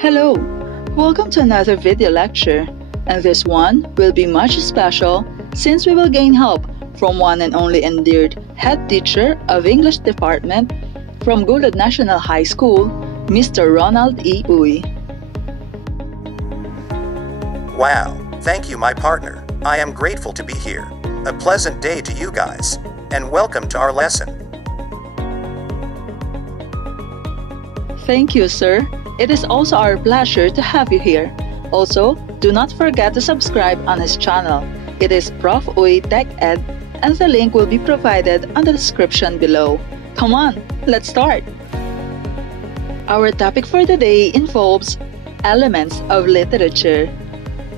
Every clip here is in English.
Hello, welcome to another video lecture, and this one will be much special since we will gain help from one and only endeared head teacher of English department from Gulod National High School, Mr. Ronald E. Wow, thank you my partner. I am grateful to be here. A pleasant day to you guys, and welcome to our lesson. Thank you, sir. It is also our pleasure to have you here. Also, do not forget to subscribe on his channel. It is Prof Uy Tech Ed, and the link will be provided on the description below. Come on, let's start! Our topic for today involves elements of literature.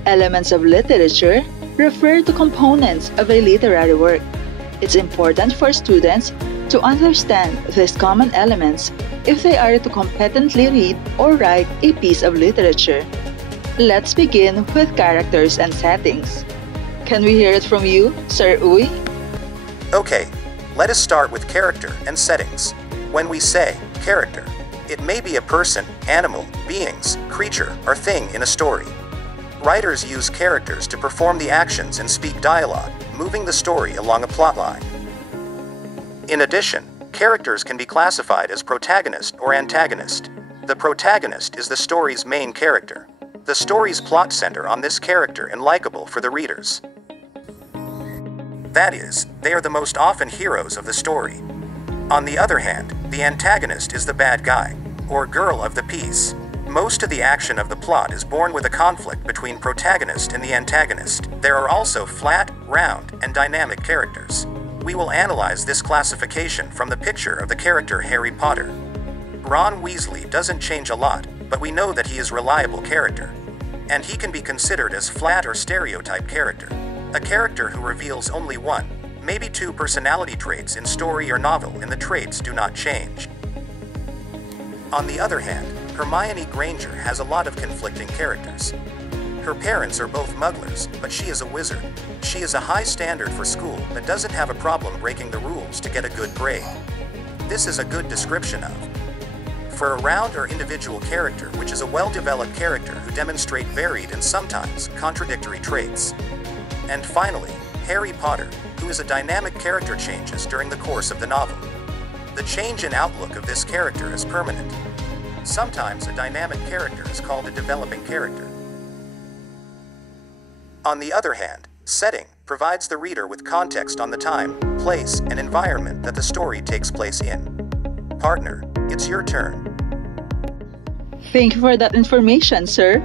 Elements of literature refer to components of a literary work. It's important for students to understand these common elements if they are to competently read or write a piece of literature. Let's begin with characters and settings. Can we hear it from you, Sir Uy? Okay, let us start with character and settings. When we say character, it may be a person, animal, beings, creature, or thing in a story. Writers use characters to perform the actions and speak dialogue, moving the story along a plotline. In addition, characters can be classified as protagonist or antagonist. The protagonist is the story's main character. The story's plot center on this character and likable for the readers. That is, they are the most often heroes of the story. On the other hand, the antagonist is the bad guy, or girl of the piece. Most of the action of the plot is born with a conflict between protagonist and the antagonist. There are also flat, round, and dynamic characters. We will analyze this classification from the picture of the character Harry Potter. Ron Weasley doesn't change a lot, but we know that he is a reliable character. And he can be considered as flat or stereotype character. A character who reveals only one, maybe two personality traits in story or novel, and the traits do not change. On the other hand, Hermione Granger has a lot of conflicting characters. Her parents are both mugglers, but she is a wizard. She is a high standard for school but doesn't have a problem breaking the rules to get a good grade. This is a good description of. For a round or individual character, which is a well-developed character who demonstrate varied and sometimes contradictory traits. And finally, Harry Potter, who is a dynamic character changes during the course of the novel. The change in outlook of this character is permanent. Sometimes a dynamic character is called a developing character. On the other hand, setting provides the reader with context on the time, place, and environment that the story takes place in. Partner, it's your turn. Thank you for that information, sir.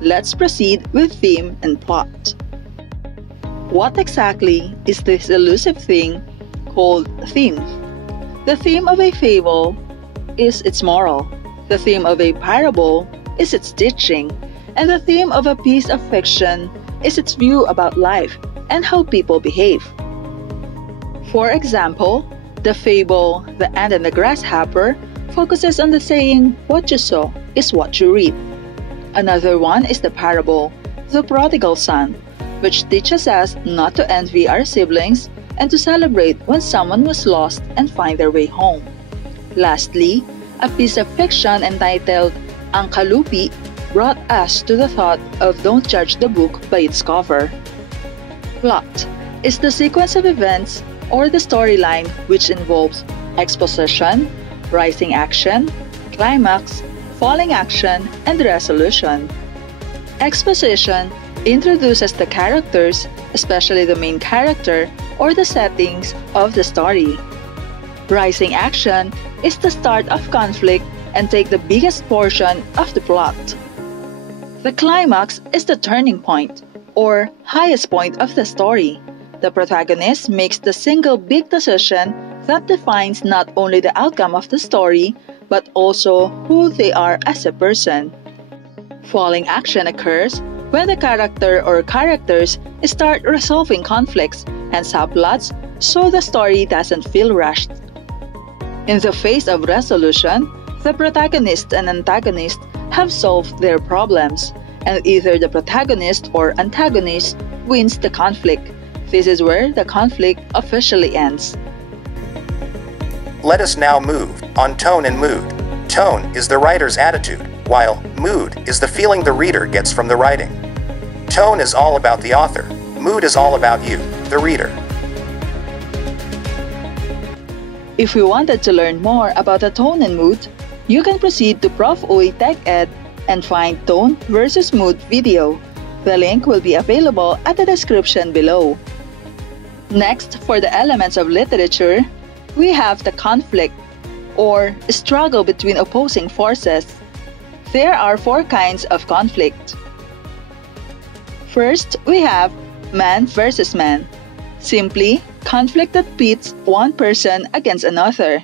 Let's proceed with theme and plot. What exactly is this elusive thing called theme? The theme of a fable is its moral. The theme of a parable is its teaching. And the theme of a piece of fiction is its view about life and how people behave. For example, the fable The Ant and the Grasshopper focuses on the saying, "What you sow is what you reap." Another one is the parable The Prodigal Son, which teaches us not to envy our siblings and to celebrate when someone was lost and find their way home. Lastly, a piece of fiction entitled Ang Kalupi brought us to the thought of don't judge the book by its cover. Plot is the sequence of events or the storyline which involves exposition, rising action, climax, falling action, and resolution. Exposition introduces the characters, especially the main character, or the settings of the story. Rising action is the start of conflict and take the biggest portion of the plot. The climax is the turning point, or highest point of the story. The protagonist makes the single big decision that defines not only the outcome of the story, but also who they are as a person. Falling action occurs when the character or characters start resolving conflicts and subplots so the story doesn't feel rushed. In the phase of resolution, the protagonist and antagonist have solved their problems, and either the protagonist or antagonist wins the conflict. This is where the conflict officially ends. Let us now move on tone and mood. Tone is the writer's attitude, while mood is the feeling the reader gets from the writing. Tone is all about the author. Mood is all about you, the reader. If you wanted to learn more about the tone and mood, you can proceed to Prof Uy Tech Ed and find Tone versus Mood video. The link will be available at the description below. Next, for the elements of literature, we have the conflict, or struggle between opposing forces. There are 4 kinds of conflict. First, we have man versus man. Simply, conflict that pits one person against another.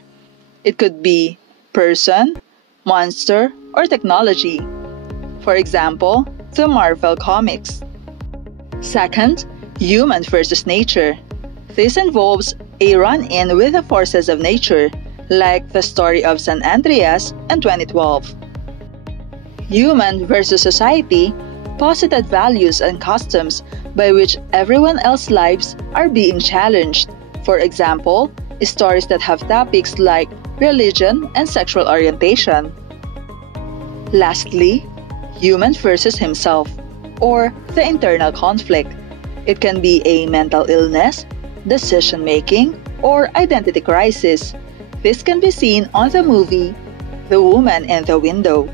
It could be person, monster, or technology. For example, the Marvel Comics. Second, human versus nature. This involves a run-in with the forces of nature, like the story of San Andreas in 2012. Human versus society posited values and customs by which everyone else's lives are being challenged. For example, stories that have topics like religion and sexual orientation. Lastly, human versus himself, or the internal conflict. It can be a mental illness, decision-making, or identity crisis. This can be seen on the movie The Woman in the Window.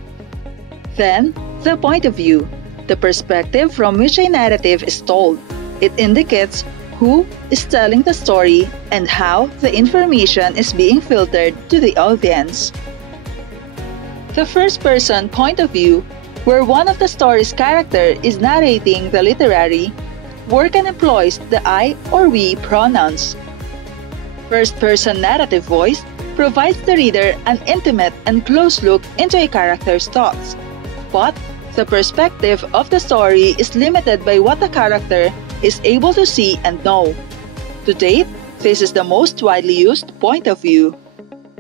Then, the point of view, the perspective from which a narrative is told. It indicates who is telling the story and how the information is being filtered to the audience. The first-person point of view, where one of the story's character is narrating the literary work and employs the I or we pronouns. First-person narrative voice provides the reader an intimate and close look into a character's thoughts, but the perspective of the story is limited by what the character is able to see and know. To date, this is the most widely used point of view.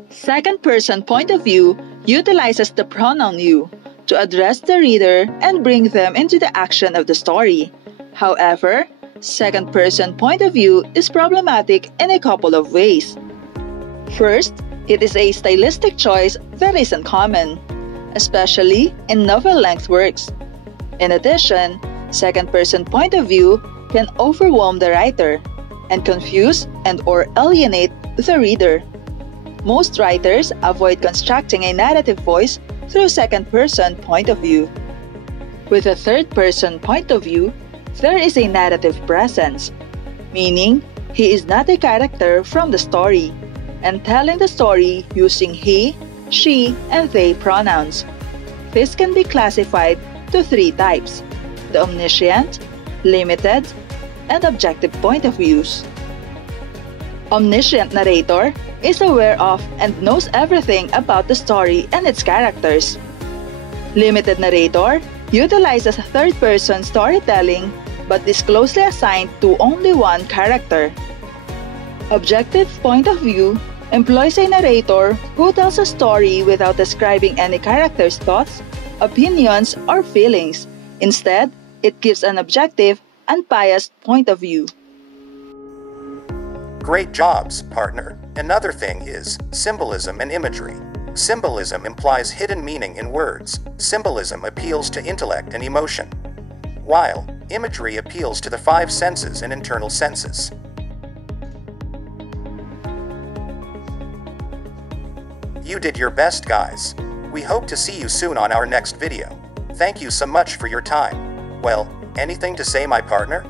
Second-person point of view utilizes the pronoun you to address the reader and bring them into the action of the story. However, second-person point of view is problematic in a couple of ways. First, it is a stylistic choice that is uncommon, especially in novel-length works. In addition, second-person point of view can overwhelm the writer and confuse and/or alienate the reader. Most writers avoid constructing a narrative voice through second-person point of view. With a third-person point of view, there is a narrative presence, meaning he is not a character from the story, and telling the story using he, she, and they pronouns. This can be classified to 3 types: the omniscient, limited, and objective point of views. Omniscient narrator is aware of and knows everything about the story and its characters. Limited narrator utilizes third-person storytelling but is closely assigned to only one character. Objective point of view employs a narrator who tells a story without describing any character's thoughts, opinions, or feelings. Instead, it gives an objective, unbiased point of view. Great jobs, partner. Another thing is symbolism and imagery. Symbolism implies hidden meaning in words. Symbolism appeals to intellect and emotion, while imagery appeals to the 5 senses and internal senses. You did your best, guys. We hope to see you soon on our next video. Thank you so much for your time. Well, anything to say, my partner?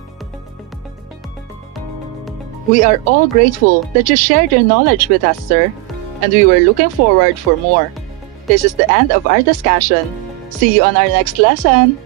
We are all grateful that you shared your knowledge with us, sir, and we were looking forward for more. This is the end of our discussion. See you on our next lesson.